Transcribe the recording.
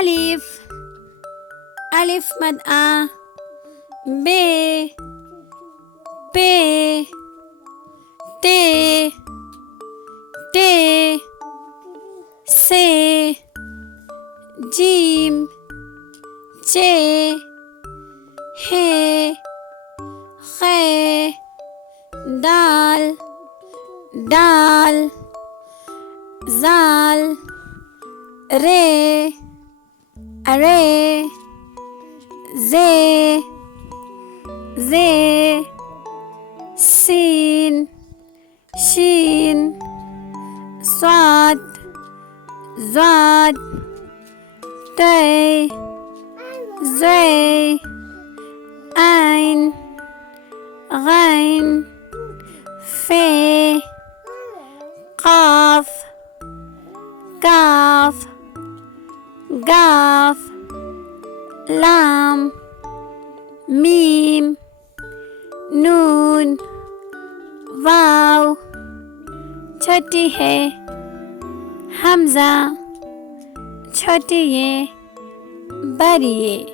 Alif, Alif mad a, be, pe, te, te, se, jim, che, he, khe, dal, dal, zal, re, array, ze, ze, sin, shin, swad, zwad, tay, zay, ain, ghain, fe, qaf, kaf, gaf, lam, mim, noon, वाव, छोटी है हमजा, छोटी ये बड़ी ये.